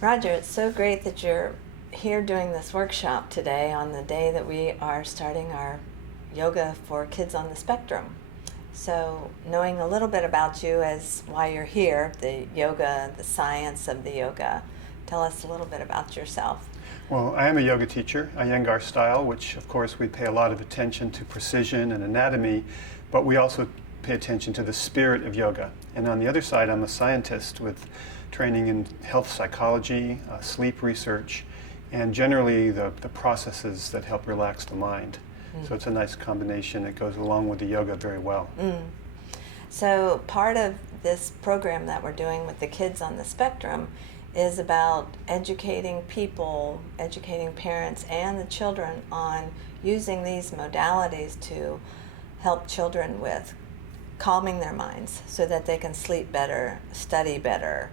Roger, it's so great that you're here doing this workshop today on the day that we are starting our yoga for kids on the spectrum. So knowing a little bit about you as why you're here, the yoga, the science of the yoga, tell us a little bit about yourself. Well, I am a yoga teacher, Iyengar style, which of course we pay a lot of attention to precision and anatomy, but we also pay attention to the spirit of yoga. And on the other side, I'm a scientist with training in health psychology, sleep research, and generally the processes that help relax the mind. So it's a nice combination that goes along with the yoga very well. So part of this program that we're doing with the kids on the spectrum is about educating people, educating parents and the children on using these modalities to help children with calming their minds so that they can sleep better, study better,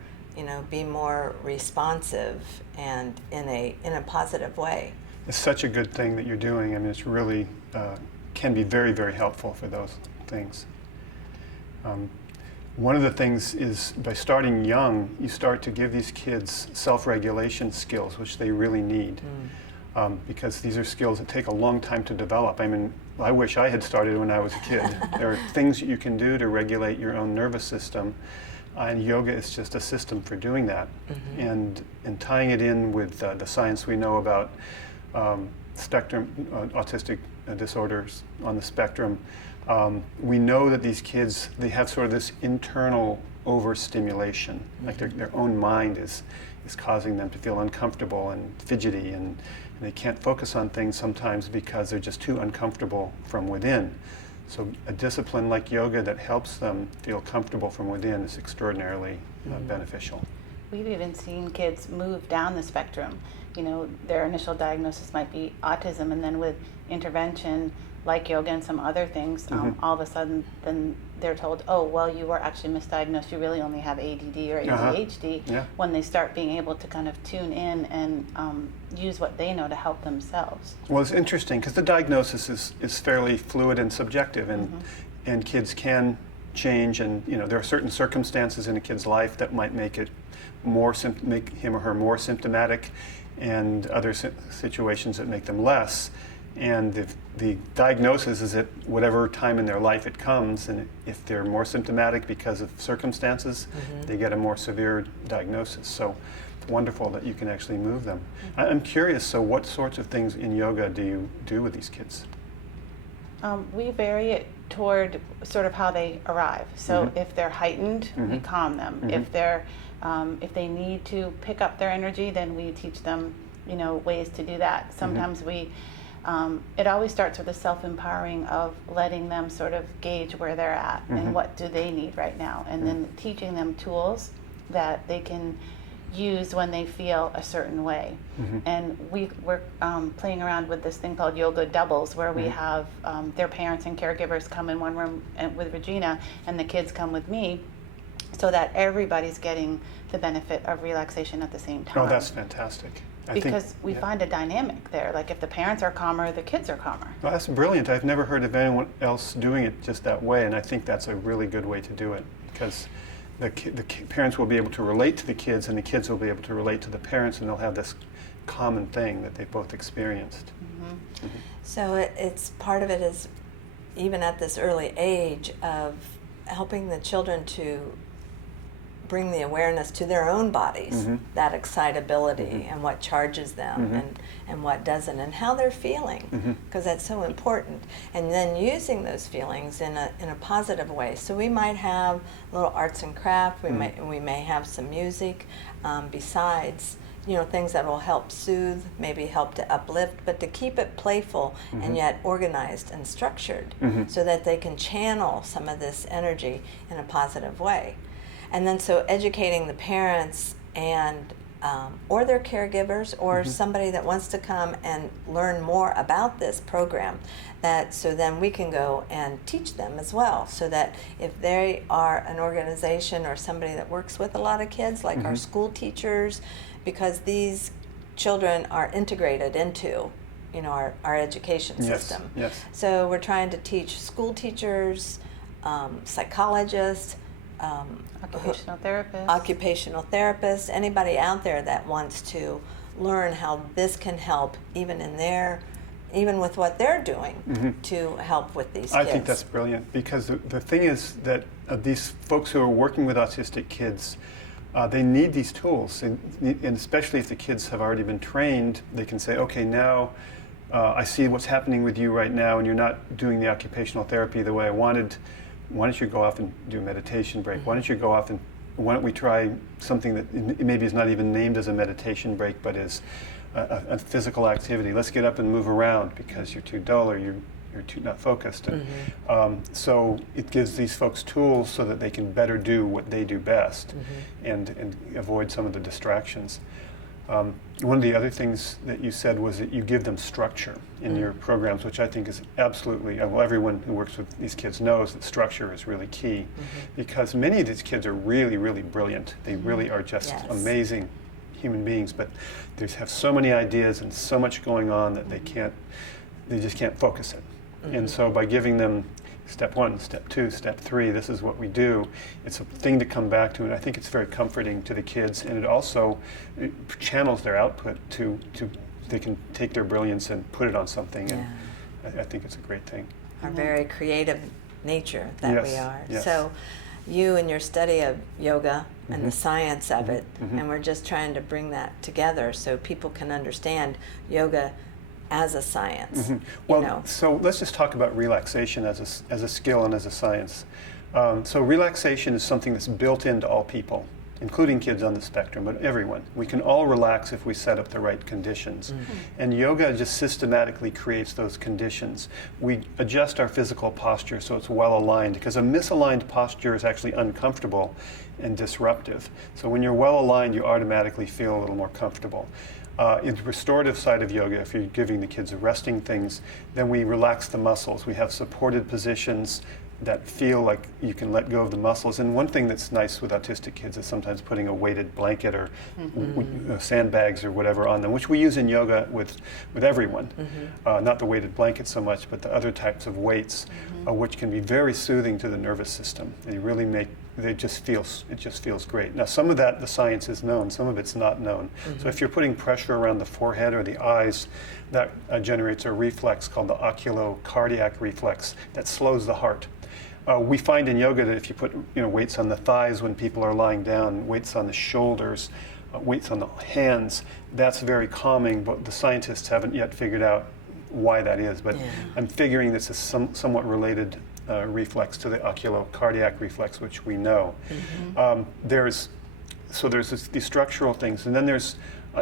be more responsive and in a positive way. It's such a good thing that you're doing. I mean, it's really can be very, very helpful for those things. One of the things is by starting young, you start to give these kids self-regulation skills, which they really need. Because these are skills that take a long time to develop. I mean, I wish I had started when I was a kid. There are things that you can do to regulate your own nervous system, and yoga is just a system for doing that. And tying it in with the science we know about spectrum, autistic disorders on the spectrum, we know that these kids, they have sort of this internal overstimulation, like their own mind is causing them to feel uncomfortable and fidgety, and they can't focus on things sometimes because they're just too uncomfortable from within. So a discipline like yoga that helps them feel comfortable from within is extraordinarily beneficial. We've even seen kids move down the spectrum. Their initial diagnosis might be autism, and then with intervention like yoga and some other things, all of a sudden then they're told, oh, well, you were actually misdiagnosed, you really only have ADD or ADHD, when they start being able to kind of tune in and use what they know to help themselves. Well, it's interesting because the diagnosis is fairly fluid and subjective, and kids can change, and there are certain circumstances in a kid's life that might make it make him or her more symptomatic, and other situations that make them less. And the diagnosis is at whatever time in their life it comes, and if they're more symptomatic because of circumstances, they get a more severe diagnosis. So it's wonderful that you can actually move them. I'm curious, so what sorts of things in yoga do you do with these kids? We vary it toward sort of how they arrive. So if they're heightened, we calm them. If they need to pick up their energy, then we teach them, ways to do that. Sometimes it always starts with a self-empowering of letting them sort of gauge where they're at and what do they need right now, and then teaching them tools that they can use when they feel a certain way. And we're playing around with this thing called yoga doubles, where we have their parents and caregivers come in one room with Regina, and the kids come with me, so that everybody's getting the benefit of relaxation at the same time. Oh, that's fantastic. Because we find a dynamic there. Like if the parents are calmer, the kids are calmer. Well, that's brilliant. I've never heard of anyone else doing it just that way, and I think that's a really good way to do it, because the parents will be able to relate to the kids, and the kids will be able to relate to the parents, and they'll have this common thing that they've both experienced. So it's part of it is, even at this early age, of helping the children to bring the awareness to their own bodies, that excitability and what charges them and what doesn't, and how they're feeling, because that's so important. And then using those feelings in a positive way. So we might have a little arts and craft, we may have some music, besides things that will help soothe, maybe help to uplift, but to keep it playful and yet organized and structured, so that they can channel some of this energy in a positive way. And then so educating the parents and or their caregivers or somebody that wants to come and learn more about this program, so then we can go and teach them as well, so that if they are an organization or somebody that works with a lot of kids, like our school teachers, because these children are integrated into our education system. So we're trying to teach school teachers, psychologists, Occupational therapists. occupational therapists, anybody out there that wants to learn how this can help even with what they're doing to help with these kids. I think that's brilliant, because the thing is that these folks who are working with autistic kids, they need these tools, and especially if the kids have already been trained, they can say, okay, now I see what's happening with you right now, and you're not doing the occupational therapy the way I wanted. Why don't you go off and do a meditation break? Why don't you go off and why don't we try something that maybe is not even named as a meditation break, but is a physical activity? Let's get up and move around because you're too dull or you're too not focused. And, so it gives these folks tools so that they can better do what they do best and avoid some of the distractions. One of the other things that you said was that you give them structure in your programs, which I think is absolutely, well, everyone who works with these kids knows that structure is really key, because many of these kids are really, really brilliant. They really are just amazing human beings, but they have so many ideas and so much going on that they just can't focus it. And so by giving them step 1, step 2, step 3, this is what we do, it's a thing to come back to, and I think it's very comforting to the kids, and it channels their output to they can take their brilliance and put it on something, and I think it's a great thing. Our very creative nature that we are. Yes. So you and your study of yoga and the science of it, and we're just trying to bring that together so people can understand yoga as a science. Well, so let's just talk about relaxation as a skill and as a science. So relaxation is something that's built into all people, including kids on the spectrum, but everyone. We can all relax if we set up the right conditions. And yoga just systematically creates those conditions. We adjust our physical posture so it's well aligned, because a misaligned posture is actually uncomfortable and disruptive. So when you're well aligned, you automatically feel a little more comfortable. In the restorative side of yoga, if you're giving the kids resting things, then we relax the muscles. We have supported positions that feel like you can let go of the muscles. And one thing that's nice with autistic kids is sometimes putting a weighted blanket or sandbags or whatever on them, which we use in yoga with everyone. Not the weighted blanket so much, but the other types of weights, which can be very soothing to the nervous system. They really it just feels great. Now, some of that, the science is known, some of it's not known. So if you're putting pressure around the forehead or the eyes, that generates a reflex called the oculocardiac reflex that slows the heart. We find in yoga that if you put weights on the thighs when people are lying down, weights on the shoulders, weights on the hands, that's very calming, but the scientists haven't yet figured out why that is. But I'm figuring this is somewhat related reflex to the oculocardiac reflex, which we know. There's these structural things, and then there's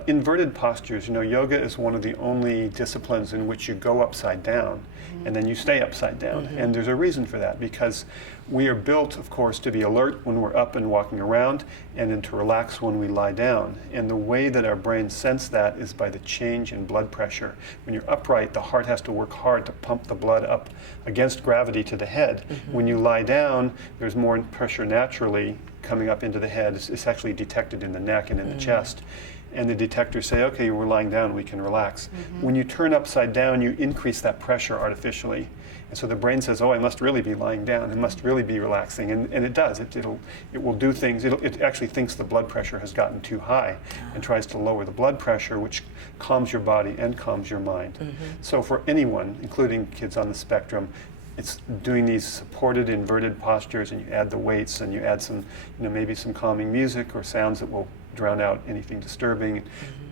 inverted postures. Yoga is one of the only disciplines in which you go upside down and then you stay upside down. And there's a reason for that, because we are built, of course, to be alert when we're up and walking around, and then to relax when we lie down. And the way that our brains sense that is by the change in blood pressure. When you're upright, the heart has to work hard to pump the blood up against gravity to the head. When you lie down, there's more pressure naturally coming up into the head. It's actually detected in the neck and in the chest. And the detectors say, okay, we're lying down, we can relax. When you turn upside down, you increase that pressure artificially. And so the brain says, oh, I must really be lying down, I must really be relaxing. And it does, it will do things, it actually thinks the blood pressure has gotten too high and tries to lower the blood pressure, which calms your body and calms your mind. So for anyone, including kids on the spectrum, it's doing these supported inverted postures, and you add the weights, and you add some, maybe some calming music or sounds that will drown out anything disturbing.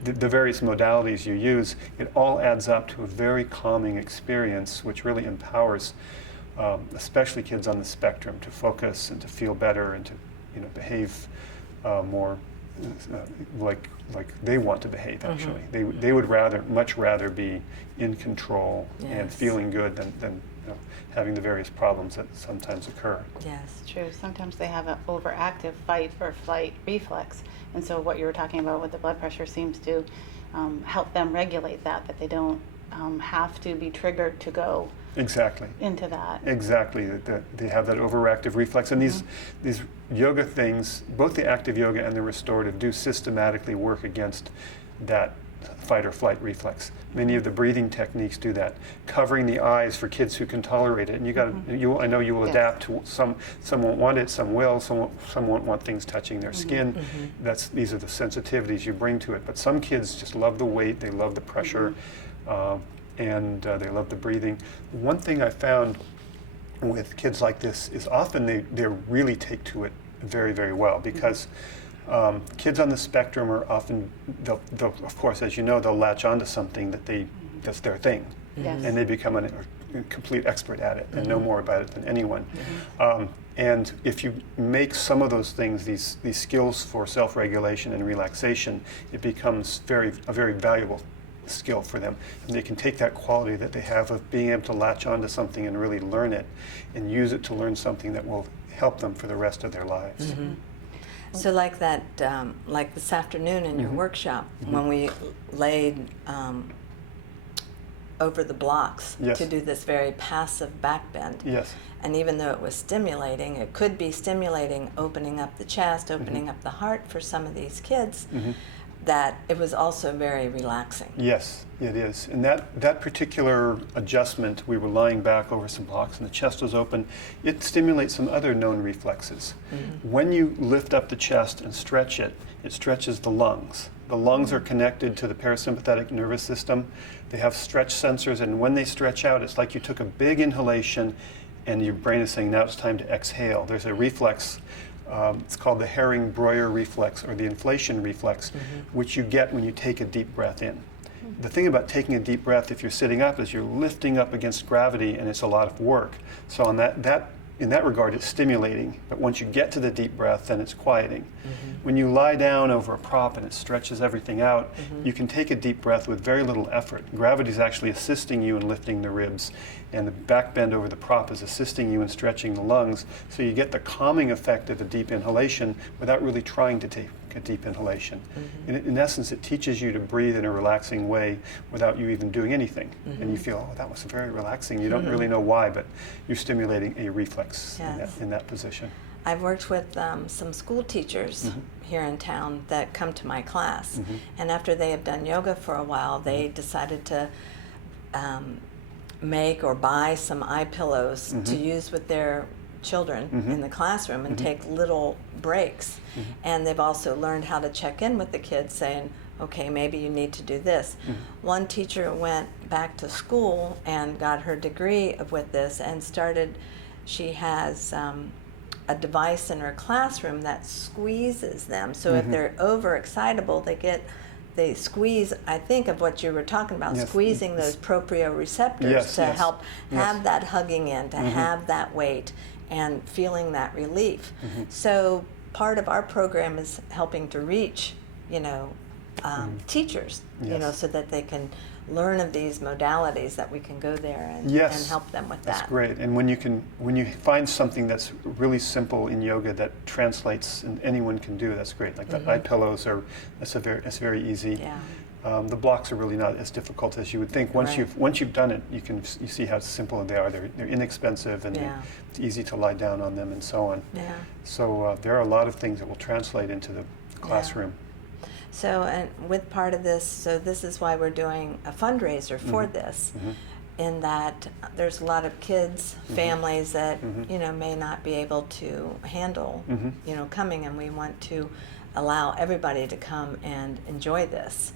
The various modalities you use, it all adds up to a very calming experience, which really empowers, especially kids on the spectrum, to focus and to feel better and to, behave more like they want to behave. Actually, they would much rather be in control and feeling good than having the various problems that sometimes occur. Yes. True. Sometimes they have an overactive fight or flight reflex, and so what you were talking about with the blood pressure seems to help them regulate that they don't have to be triggered to go into that. Exactly. They have that overactive reflex, and these yoga things, both the active yoga and the restorative, do systematically work against that fight or flight reflex. Many of the breathing techniques do that. Covering the eyes for kids who can tolerate it. And you got to, I know you will Yes. adapt to some won't want it, some will, some won't want things touching their skin. These are the sensitivities you bring to it. But some kids just love the weight, they love the pressure, and they love the breathing. One thing I found with kids like this is often they really take to it very, very well, because kids on the spectrum are often, they'll, of course, as you know, they'll latch onto something that's their thing, Yes. and they become a complete expert at it and know more about it than anyone. And if you make some of those things, these skills for self-regulation and relaxation, it becomes a very valuable skill for them. And they can take that quality that they have of being able to latch onto something and really learn it, and use it to learn something that will help them for the rest of their lives. So like that, like this afternoon in your workshop, when we laid over the blocks Yes. to do this very passive back bend. Yes. And even though it was stimulating, it could be stimulating, opening up the chest, opening up the heart for some of these kids, that it was also very relaxing. Yes, it is. And that particular adjustment, we were lying back over some blocks and the chest was open, it stimulates some other known reflexes. When you lift up the chest and stretch it, it stretches the lungs. The lungs are connected to the parasympathetic nervous system. They have stretch sensors, and when they stretch out, it's like you took a big inhalation and your brain is saying, now it's time to exhale. There's a reflex. It's called the Herring-Breuer reflex, or the inflation reflex, which you get when you take a deep breath in. The thing about taking a deep breath if you're sitting up is you're lifting up against gravity, and it's a lot of work. So on in that regard, it's stimulating. But once you get to the deep breath, then it's quieting. When you lie down over a prop and it stretches everything out, you can take a deep breath with very little effort. Gravity is actually assisting you in lifting the ribs, and the back bend over the prop is assisting you in stretching the lungs. So you get the calming effect of a deep inhalation without really trying to take a deep inhalation. In essence, it teaches you to breathe in a relaxing way without you even doing anything. And you feel, oh, that was very relaxing. You don't really know why, but you're stimulating a reflex in that position. I've worked with some school teachers here in town that come to my class, and after they have done yoga for a while, they decided to make or buy some eye pillows to use with their children in the classroom and take little breaks. And they've also learned how to check in with the kids, saying, okay, maybe you need to do this. One teacher went back to school and got her degree with this and she has a device in her classroom that squeezes them. So if they're overexcitable, they squeeze, I think, of what you were talking about, squeezing those proprioceptors to help have that hugging in, to have that weight, and feeling that relief. So part of our program is helping to reach, teachers, so that they can learn of these modalities, that we can go there and help them with that. That's great. And when you find something that's really simple in yoga that translates and anyone can do, that's great. Like the eye pillows that's very easy. Yeah. The blocks are really not as difficult as you would think. Once you've done it, you see how simple they are. They're inexpensive, and it's easy to lie down on them and so on. Yeah. So there are a lot of things that will translate into the classroom. So, and with part of this, so this is why we're doing a fundraiser for this, in that there's a lot of kids, families that, may not be able to handle, coming, and we want to allow everybody to come and enjoy this.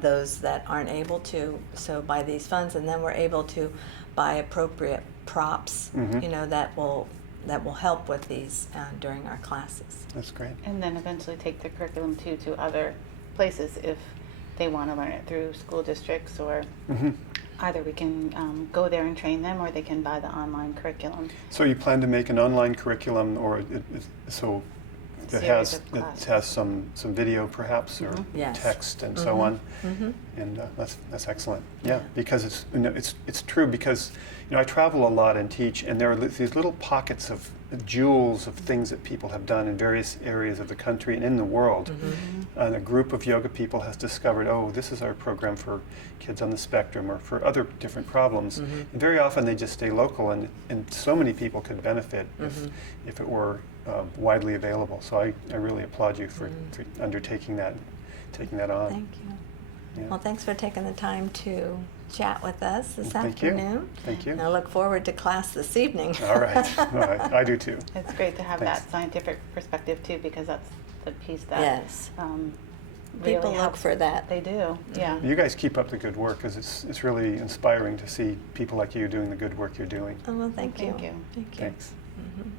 Those that aren't able to, so buy these funds, and then we're able to buy appropriate props, that will help with these during our classes. That's great. And then eventually take the curriculum to other places if they want to learn it through school districts, or either we can go there and train them, or they can buy the online curriculum. So you plan to make an online curriculum, or that has some video perhaps, or text and so on, and that's excellent. Yeah, because it's true, because I travel a lot and teach, and there are these little pockets of jewels of things that people have done in various areas of the country and in the world. And a group of yoga people has discovered, oh, this is our program for kids on the spectrum or for other different problems. And very often they just stay local, and so many people could benefit if it were widely available. So I really applaud you for undertaking that taking that on. Thank you. Yeah. Well, thanks for taking the time to chat with us this Thank you. afternoon. Thank you. And I look forward to class this evening. All right. All right. I do too. It's great to have Thanks. that scientific perspective too, because that's the piece that Yes. really People look helps. for that. They do, yeah. You guys keep up the good work because it's really inspiring to see people like you doing the good work you're doing. Oh, well, thank you. Thank you. Thank you. Thanks. Mhm.